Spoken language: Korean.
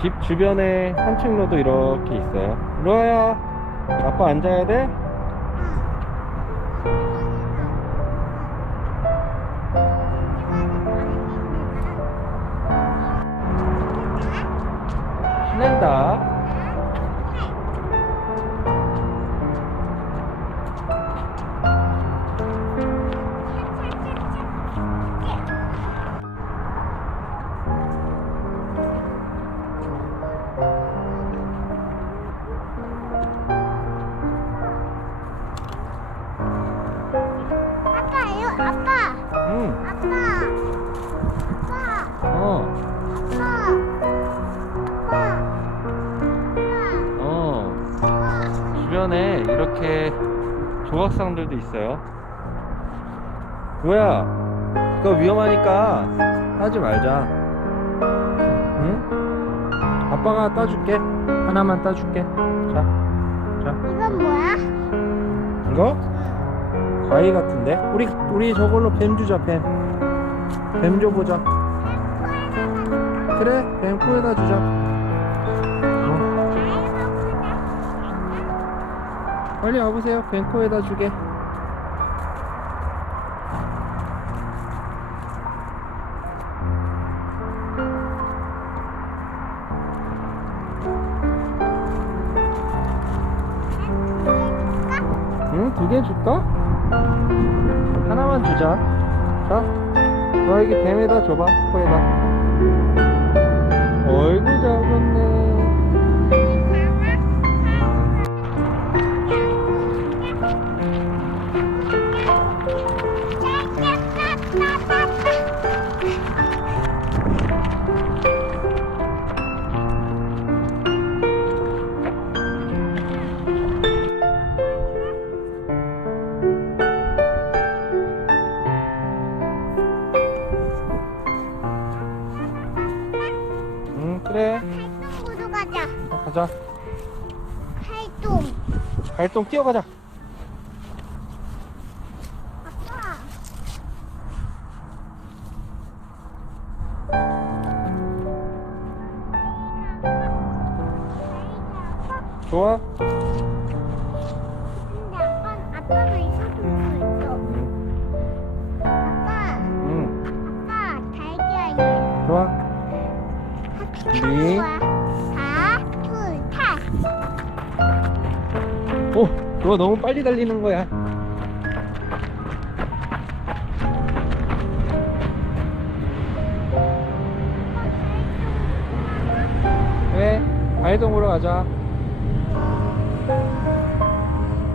집 주변에 산책로도 이렇게 있어요. 로아야, 아빠 앉아야 돼? 신난다. 응, 아빠 아빠 어, 아빠 아빠 어. 주변에 이렇게 조각상들도 있어요. 뭐야? 그거 위험하니까 따지 말자. 응? 아빠가 따줄게. 하나만 따줄게. 자, 자. 이건 뭐야? 이거? 과일 같은데? 우리 우리 저걸로 뱀 주자 뱀. 뱀 줘보자. 그래, 뱀 코에다 주자. 어, 빨리 와보세요. 뱀 코에다 주게. 응? 두 개 줄까? 하나만 주자. 자, 너에게 뱀에다 줘봐. 코에다. 그래. 활동으로 가자. 자, 가자. 활동. 활동 뛰어가자. 아빠. 좋아? 근데 아빠 아빠가 있어도 있어. 응, 아빠 응. 아빠 달걀 아니야. 좋아. 준비. 사, 둘, 셋. 오, 너 너무 빨리 달리는 거야. 왜? 과일동으로 가자.